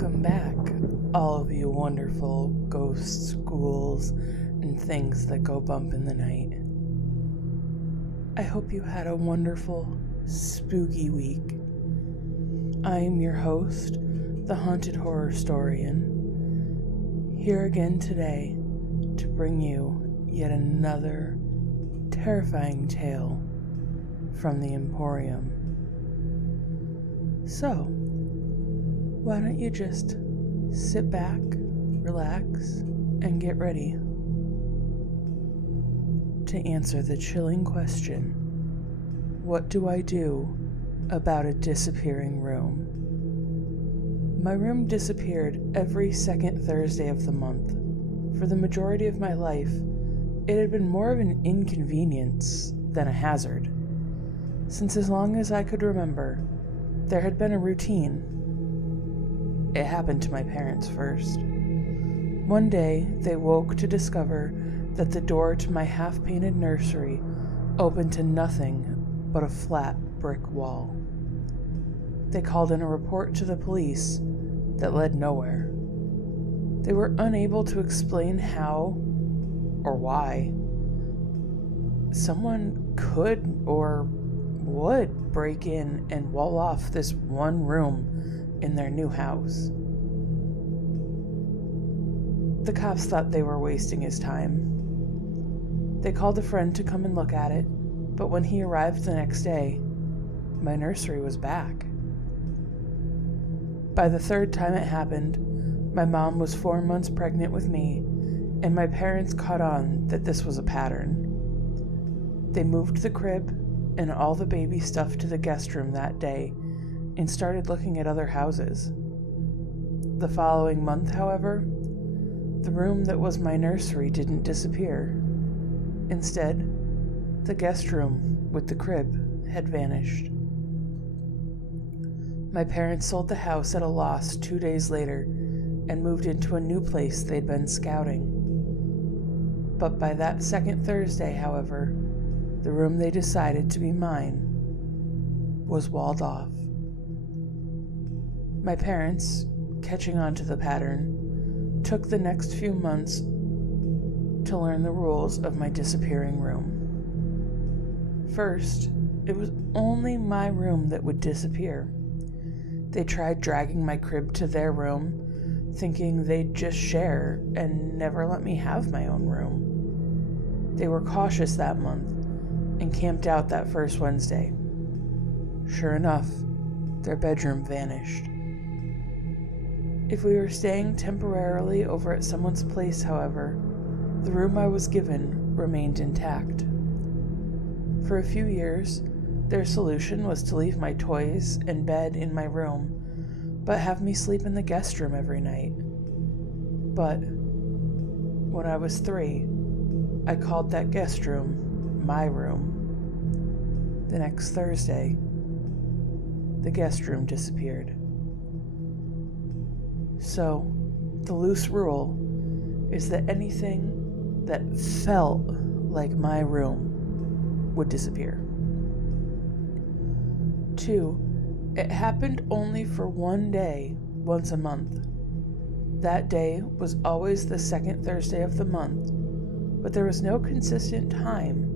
Welcome back, all of you wonderful ghosts, ghouls, and things that go bump in the night. I hope you had a wonderful, spooky week. I am your host, the Haunted Horrorstorian, here again today to bring you yet another terrifying tale from the Emporium. So, why don't you just sit back, relax, and get ready to answer the chilling question, what do I do about a disappearing room? My room disappeared every second Thursday of the month. For the majority of my life, it had been more of an inconvenience than a hazard. Since as long as I could remember, there had been a routine. It happened to my parents first. One day, they woke to discover that the door to my half-painted nursery opened to nothing but a flat brick wall. They called in a report to the police that led nowhere. They were unable to explain how or why someone could or would break in and wall off this one room in their new house. The cops thought they were wasting his time. They called a friend to come and look at it, but when he arrived the next day, my nursery was back. By the third time it happened, my mom was 4 months pregnant with me, and my parents caught on that this was a pattern. They moved the crib and all the baby stuff to the guest room that day and started looking at other houses. The following month, however, the room that was my nursery didn't disappear. Instead, the guest room with the crib had vanished. My parents sold the house at a loss 2 days later and moved into a new place they'd been scouting. But by that second Thursday, however, the room they decided to be mine was walled off. My parents, catching on to the pattern, took the next few months to learn the rules of my disappearing room. First, it was only my room that would disappear. They tried dragging my crib to their room, thinking they'd just share and never let me have my own room. They were cautious that month and camped out that first Wednesday. Sure enough, their bedroom vanished. If we were staying temporarily over at someone's place, however, the room I was given remained intact. For a few years, their solution was to leave my toys and bed in my room, but have me sleep in the guest room every night. But when I was 3, I called that guest room my room. The next Thursday, the guest room disappeared. So, the loose rule is that anything that felt like my room would disappear. 2, it happened only for one day, once a month. That day was always the second Thursday of the month, but there was no consistent time.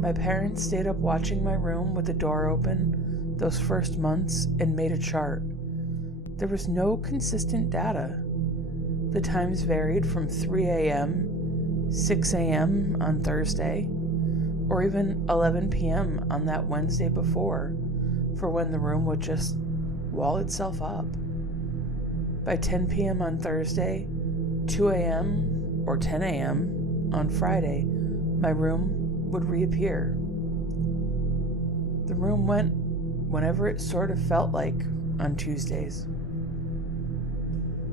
My parents stayed up watching my room with the door open those first months and made a chart. There was no consistent data. The times varied from 3 a.m., 6 a.m. on Thursday, or even 11 p.m. on that Wednesday before, for when the room would just wall itself up. By 10 p.m. on Thursday, 2 a.m. or 10 a.m. on Friday, my room would reappear. The room went whenever it sort of felt like on Tuesdays.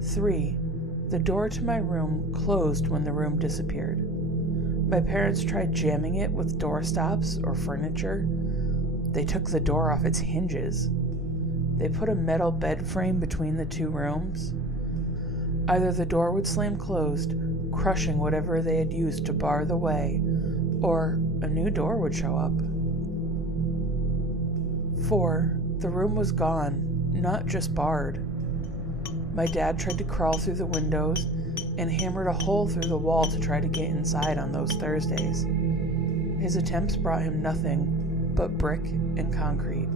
3, the door to my room closed when the room disappeared. My parents tried jamming it with door stops or furniture. They took the door off its hinges. They put a metal bed frame between the 2 rooms. Either the door would slam closed, crushing whatever they had used to bar the way, or a new door would show up. 4, the room was gone, not just barred. My dad tried to crawl through the windows and hammered a hole through the wall to try to get inside on those Thursdays. His attempts brought him nothing but brick and concrete.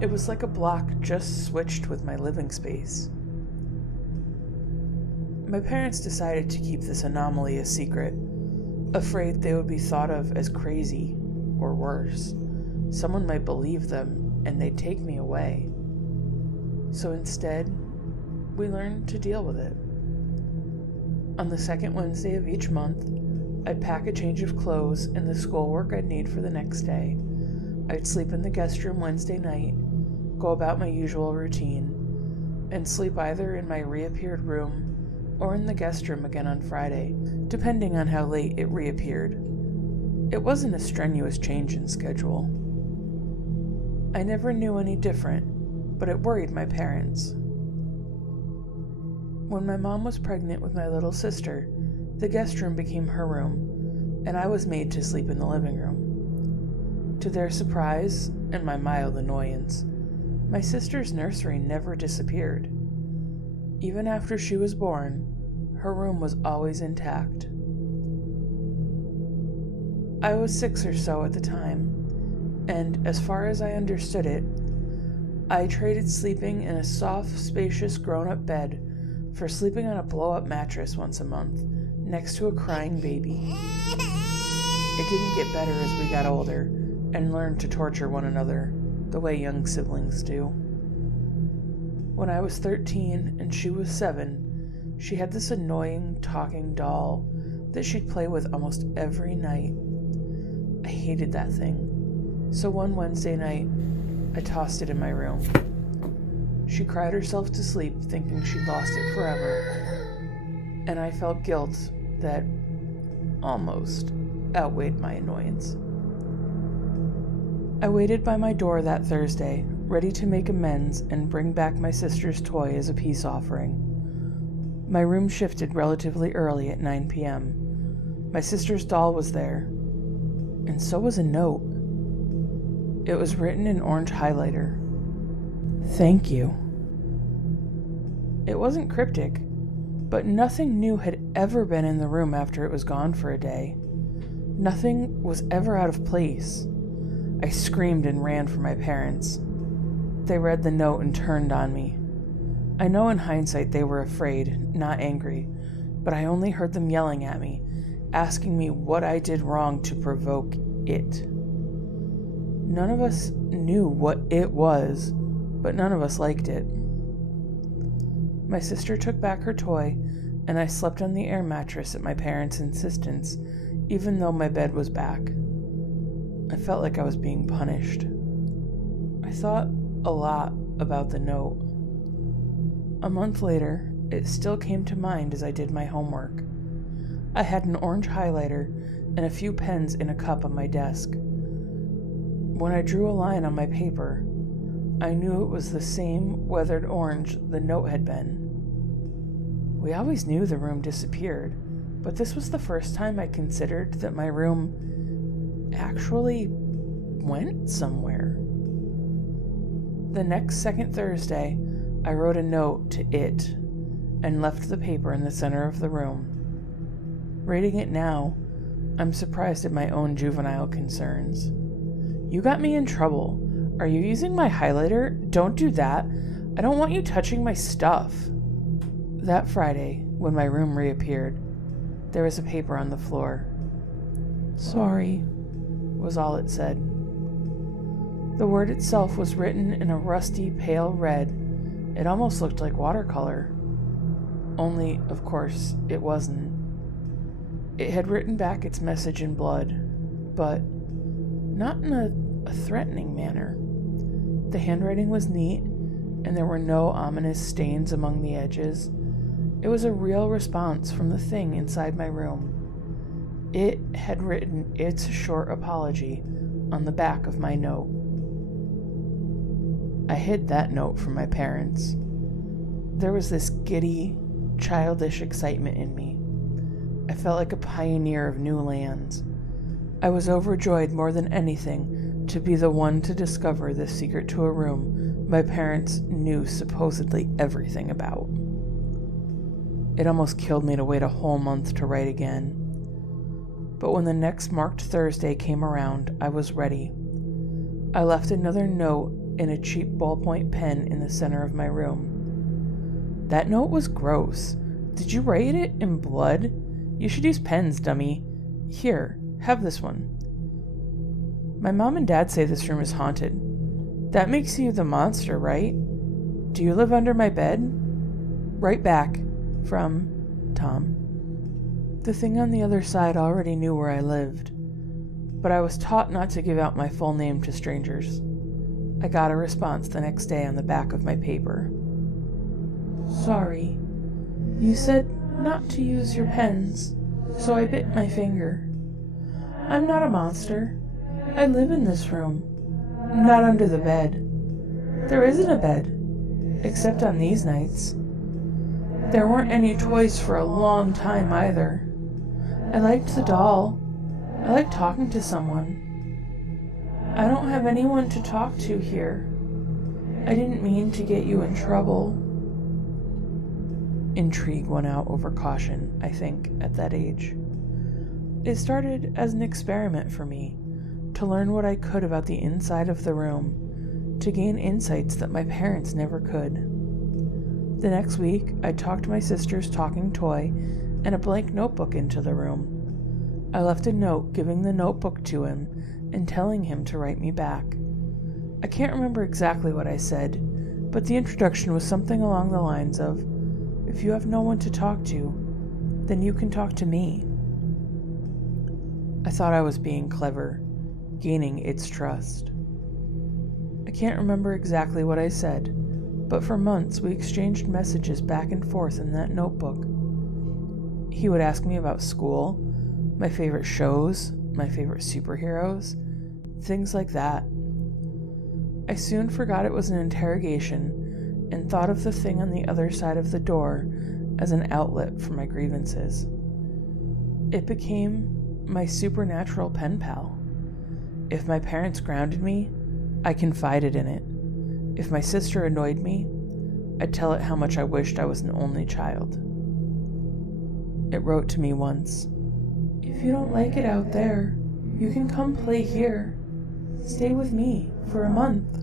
It was like a block just switched with my living space. My parents decided to keep this anomaly a secret, afraid they would be thought of as crazy, or worse. Someone might believe them and they'd take me away. So instead, we learned to deal with it. On the second Wednesday of each month, I'd pack a change of clothes and the schoolwork I'd need for the next day. I'd sleep in the guest room Wednesday night, go about my usual routine, and sleep either in my reappeared room or in the guest room again on Friday, depending on how late it reappeared. It wasn't a strenuous change in schedule. I never knew any different, but it worried my parents. When my mom was pregnant with my little sister, the guest room became her room, and I was made to sleep in the living room. To their surprise, and my mild annoyance, my sister's nursery never disappeared. Even after she was born, her room was always intact. I was 6 or so at the time, and as far as I understood it, I traded sleeping in a soft, spacious, grown-up bed for sleeping on a blow-up mattress once a month, next to a crying baby. It didn't get better as we got older and learned to torture one another, the way young siblings do. When I was 13 and she was 7, she had this annoying talking doll that she'd play with almost every night. I hated that thing. So one Wednesday night, I tossed it in my room. She cried herself to sleep thinking she'd lost it forever, and I felt guilt that almost outweighed my annoyance. I waited by my door that Thursday, ready to make amends and bring back my sister's toy as a peace offering. My room shifted relatively early at 9 p.m. My sister's doll was there, and so was a note. It was written in orange highlighter. Thank you. It wasn't cryptic, but nothing new had ever been in the room after it was gone for a day. Nothing was ever out of place. I screamed and ran for my parents. They read the note and turned on me. I know in hindsight they were afraid, not angry, but I only heard them yelling at me, asking me what I did wrong to provoke it. None of us knew what it was, but none of us liked it. My sister took back her toy, and I slept on the air mattress at my parents' insistence, even though my bed was back. I felt like I was being punished. I thought a lot about the note. A month later, it still came to mind as I did my homework. I had an orange highlighter and a few pens in a cup on my desk. When I drew a line on my paper, I knew it was the same weathered orange the note had been. We always knew the room disappeared, but this was the first time I considered that my room actually went somewhere. The next second Thursday, I wrote a note to it and left the paper in the center of the room. Reading it now, I'm surprised at my own juvenile concerns. You got me in trouble. Are you using my highlighter? Don't do that. I don't want you touching my stuff. That Friday, when my room reappeared, there was a paper on the floor. Sorry, was all it said. The word itself was written in a rusty, pale red. It almost looked like watercolor. Only, of course, it wasn't. It had written back its message in blood, but not in a threatening manner. The handwriting was neat, and there were no ominous stains among the edges. It was a real response from the thing inside my room. It had written its short apology on the back of my note. I hid that note from my parents. There was this giddy, childish excitement in me. I felt like a pioneer of new lands. I was overjoyed more than anything to be the one to discover this secret to a room my parents knew supposedly everything about. It almost killed me to wait a whole month to write again. But when the next marked Thursday came around, I was ready. I left another note in a cheap ballpoint pen in the center of my room. That note was gross. Did you write it in blood? You should use pens, dummy. Here, have this one. My mom and dad say this room is haunted. That makes you the monster, right? Do you live under my bed? Right back. From Tom. The thing on the other side already knew where I lived, but I was taught not to give out my full name to strangers. I got a response the next day on the back of my paper. Sorry. You said not to use your pens, so I bit my finger. I'm not a monster. I live in this room, not under the bed. There isn't a bed, except on these nights. There weren't any toys for a long time either. I liked the doll. I liked talking to someone. I don't have anyone to talk to here. I didn't mean to get you in trouble. Intrigue won out over caution, I think, at that age. It started as an experiment for me, to learn what I could about the inside of the room, to gain insights that my parents never could. The next week, I tucked my sister's talking toy and a blank notebook into the room. I left a note giving the notebook to him and telling him to write me back. I can't remember exactly what I said, but the introduction was something along the lines of, if you have no one to talk to, then you can talk to me. I thought I was being clever, gaining its trust. I can't remember exactly what I said, but for months we exchanged messages back and forth in that notebook. He would ask me about school, my favorite shows, my favorite superheroes, things like that. I soon forgot it was an interrogation and thought of the thing on the other side of the door as an outlet for my grievances. It became my supernatural pen pal. If my parents grounded me, I confided in it. If my sister annoyed me, I'd tell it how much I wished I was an only child. It wrote to me once, if you don't like it out there, you can come play here. Stay with me for a month.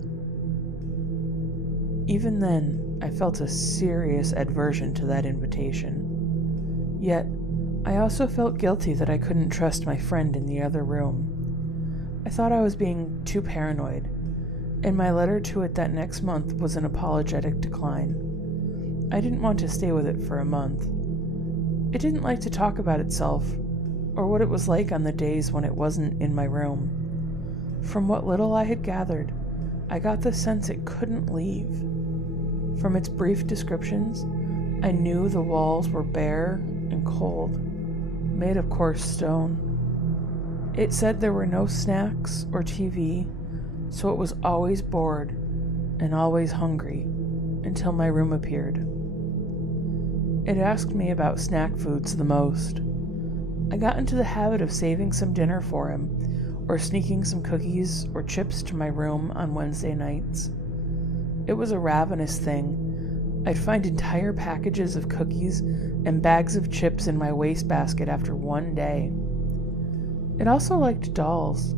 Even then, I felt a serious aversion to that invitation. Yet, I also felt guilty that I couldn't trust my friend in the other room. I thought I was being too paranoid, and my letter to it that next month was an apologetic decline. I didn't want to stay with it for a month. It didn't like to talk about itself, or what it was like on the days when it wasn't in my room. From what little I had gathered, I got the sense it couldn't leave. From its brief descriptions, I knew the walls were bare and cold, made of coarse stone. It said there were no snacks or TV, so it was always bored and always hungry until my room appeared. It asked me about snack foods the most. I got into the habit of saving some dinner for him, or sneaking some cookies or chips to my room on Wednesday nights. It was a ravenous thing. I'd find entire packages of cookies and bags of chips in my wastebasket after one day. It also liked dolls.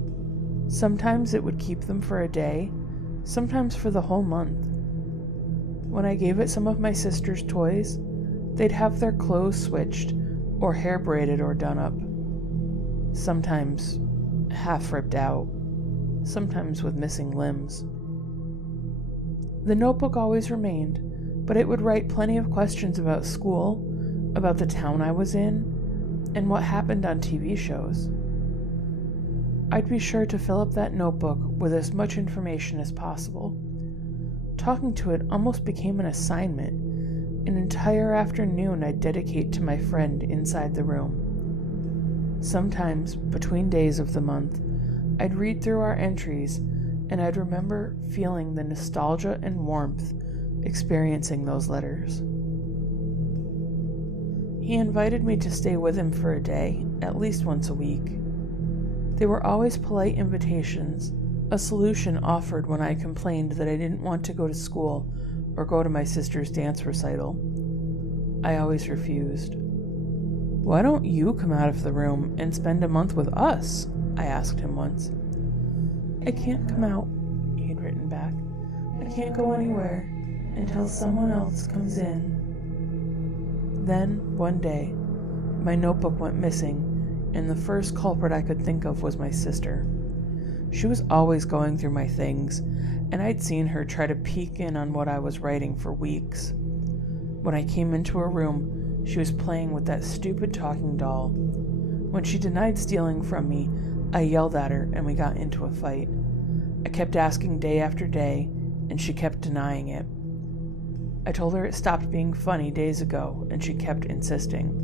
Sometimes it would keep them for a day, sometimes for the whole month. When I gave it some of my sister's toys, they'd have their clothes switched, or hair braided or done up. Sometimes half ripped out, sometimes with missing limbs. The notebook always remained, but it would write plenty of questions about school, about the town I was in, and what happened on TV shows. I'd be sure to fill up that notebook with as much information as possible. Talking to it almost became an assignment, an entire afternoon I'd dedicate to my friend inside the room. Sometimes, between days of the month, I'd read through our entries, and I'd remember feeling the nostalgia and warmth experiencing those letters. He invited me to stay with him for a day, at least once a week. They were always polite invitations, A solution offered when I complained that I didn't want to go to school or go to my sister's dance recital. I always refused. "Why don't you come out of the room and spend a month with us?" I asked him once. "I can't come out," he'd written back. "I can't go anywhere until someone else comes in." Then, one day, my notebook went missing, and the first culprit I could think of was my sister. She was always going through my things, and I'd seen her try to peek in on what I was writing for weeks. When I came into her room, she was playing with that stupid talking doll. When she denied stealing from me, I yelled at her and we got into a fight. I kept asking day after day, and she kept denying it. I told her it stopped being funny days ago, and she kept insisting.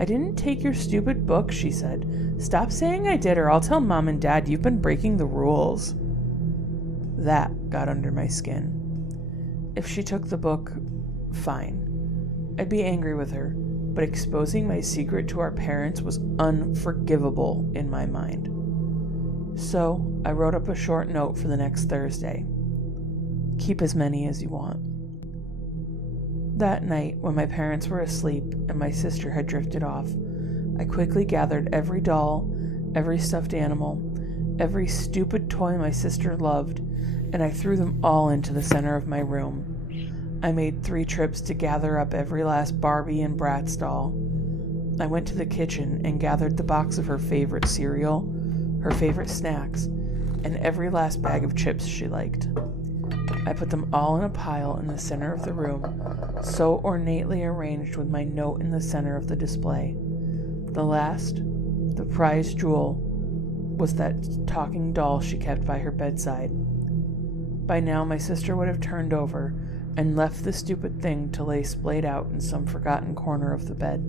"I didn't take your stupid book," she said. "Stop saying I did, or I'll tell Mom and Dad you've been breaking the rules." That got under my skin. If she took the book, fine. I'd be angry with her, but exposing my secret to our parents was unforgivable in my mind. So I wrote up a short note for the next Thursday. "Keep as many as you want." That night, when my parents were asleep and my sister had drifted off, I quickly gathered every doll, every stuffed animal, every stupid toy my sister loved, and I threw them all into the center of my room. I made 3 trips to gather up every last Barbie and Bratz doll. I went to the kitchen and gathered the box of her favorite cereal, her favorite snacks, and every last bag of chips she liked. I put them all in a pile in the center of the room, so ornately arranged with my note in the center of the display. The last, the prized jewel, was that talking doll she kept by her bedside. By now, my sister would have turned over and left the stupid thing to lay splayed out in some forgotten corner of the bed.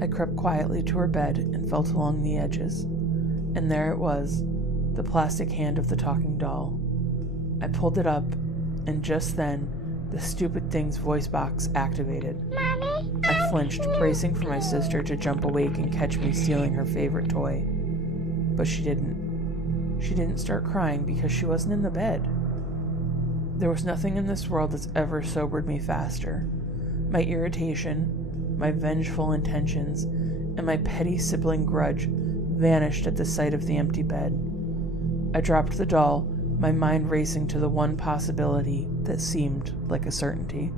I crept quietly to her bed and felt along the edges, and there it was, the plastic hand of the talking doll. I pulled it up, and just then, the stupid thing's voice box activated. Mommy? I flinched, bracing for my sister to jump awake and catch me stealing her favorite toy. But she didn't. She didn't start crying because she wasn't in the bed. There was nothing in this world that's ever sobered me faster. My irritation, my vengeful intentions, and my petty sibling grudge vanished at the sight of the empty bed. I dropped the doll, my mind racing to the one possibility that seemed like a certainty.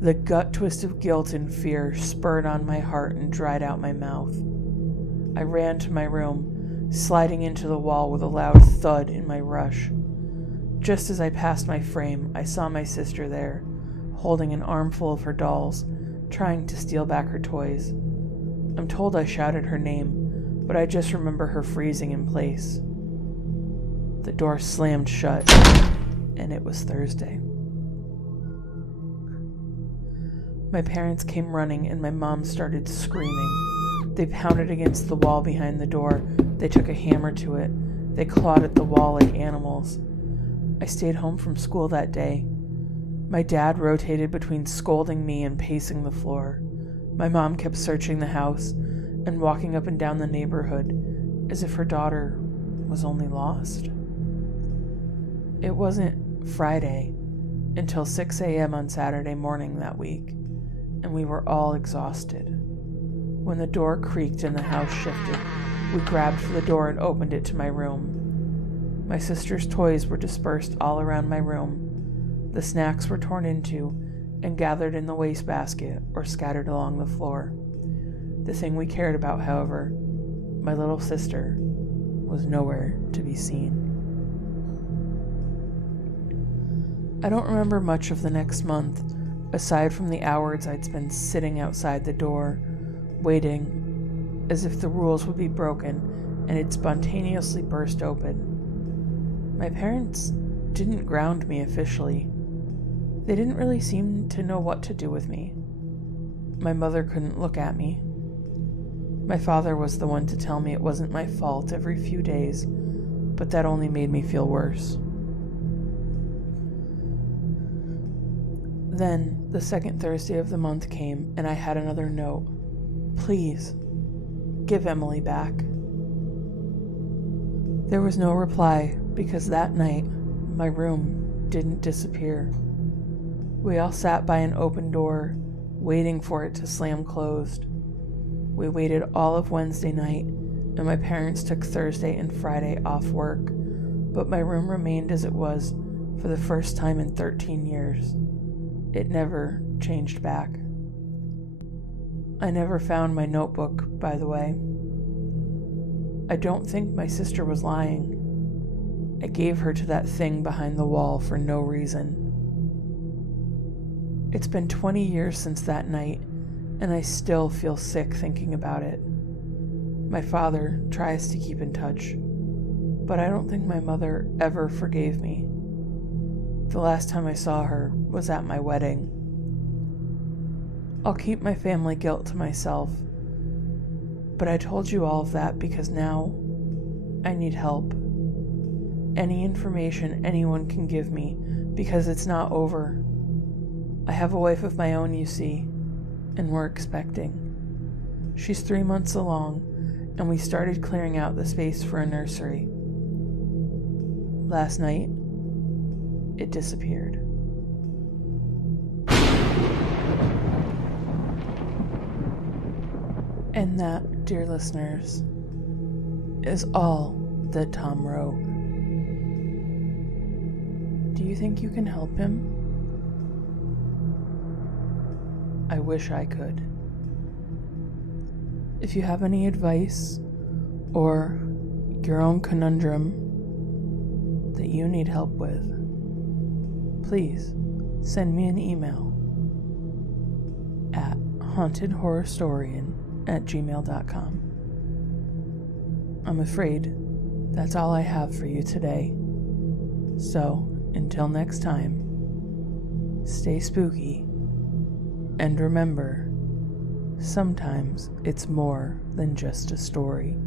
The gut twist of guilt and fear spurred on my heart and dried out my mouth. I ran to my room, sliding into the wall with a loud thud in my rush. Just as I passed my frame, I saw my sister there, holding an armful of her dolls, trying to steal back her toys. I'm told I shouted her name, but I just remember her freezing in place. The door slammed shut, and it was Thursday. My parents came running, and my mom started screaming. They pounded against the wall behind the door. They took a hammer to it. They clawed at the wall like animals. I stayed home from school that day. My dad rotated between scolding me and pacing the floor. My mom kept searching the house and walking up and down the neighborhood as if her daughter was only lost. It wasn't Friday until 6 a.m. on Saturday morning that week, and we were all exhausted. When the door creaked and the house shifted, we grabbed for the door and opened it to my room. My sister's toys were dispersed all around my room. The snacks were torn into and gathered in the wastebasket or scattered along the floor. The thing we cared about, however, my little sister, was nowhere to be seen. I don't remember much of the next month, aside from the hours I'd spend sitting outside the door, waiting, as if the rules would be broken and it'd spontaneously burst open. My parents didn't ground me officially. They didn't really seem to know what to do with me. My mother couldn't look at me. My father was the one to tell me it wasn't my fault every few days, but that only made me feel worse. Then, the second Thursday of the month came, and I had another note. "Please, give Emily back." There was no reply because that night my room didn't disappear. We all sat by an open door, waiting for it to slam closed. We waited all of Wednesday night, and my parents took Thursday and Friday off work, but my room remained as it was for the first time in 13 years. It never changed back. I never found my notebook, by the way. I don't think my sister was lying. I gave her to that thing behind the wall for no reason. It's been 20 years since that night, and I still feel sick thinking about it. My father tries to keep in touch, but I don't think my mother ever forgave me. The last time I saw her was at my wedding. I'll keep my family guilt to myself, but I told you all of that because now I need help. Any information anyone can give me, because it's not over. I have a wife of my own, you see, and we're expecting. She's 3 months along, and we started clearing out the space for a nursery. Last night, it disappeared. And that, dear listeners, is all that Tom wrote. Do you think you can help him? I wish I could. If you have any advice or your own conundrum that you need help with, please send me an email at hauntedhorrorstorian@gmail.com. I'm afraid that's all I have for you today. So, until next time, stay spooky, and remember, sometimes it's more than just a story.